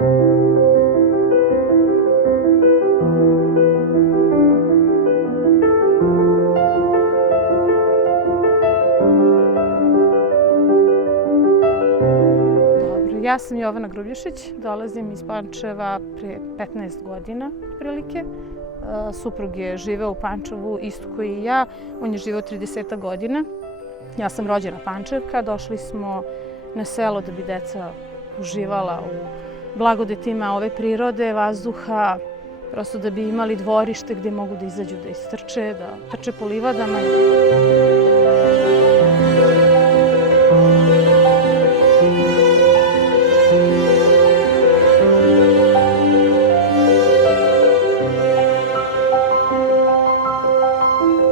Ja sam Jovana Grublješić, dolazim iz Pančeva prije 15 godina otprilike. Suprug je živeo u Pančevu isto kao i ja, on je živeo 30 godina. Ja sam rođena Pančevka, došli smo na selo da bi deca uživala u blagodetima ove prirode, vazduha, prosto da bi imali dvorište gdje mogu da izađu, da istrče, da trče po livadama.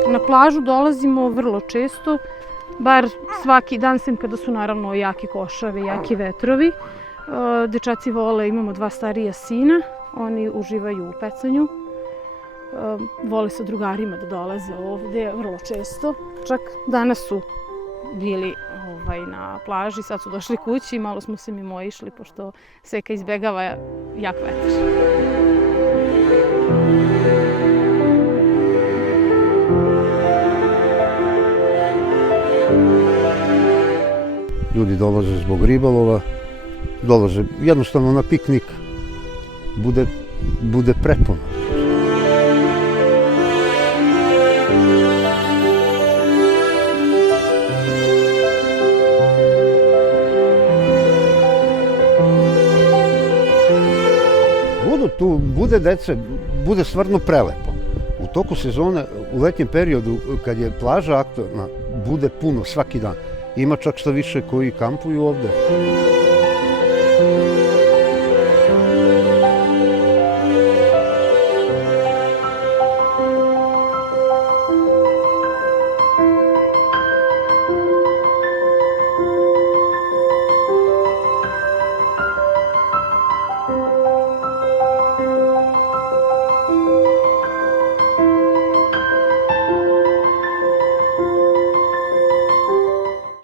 Na plažu dolazimo vrlo često, bar svaki dan, sem kada su naravno jaki košavi, jaki vetrovi. Dečaci vole, imamo 2 starija sina, oni uživaju u pecanju. Vole sa drugarima da dolaze ovdje vrlo često. Čak danas su bili na plaži, sad su došli kući i malo smo se mimo išli pošto Seka izbegava jak vetar. Ljudi dolaze zbog ribolova, dolaze jednostavno na piknik, bude prepuno. Tu bude dece, bude stvarno prelepo. U toku sezone, u letnjem periodu, kad je plaža aktivna, bude puno svaki dan. Ima čak što više koji kampuju ovde.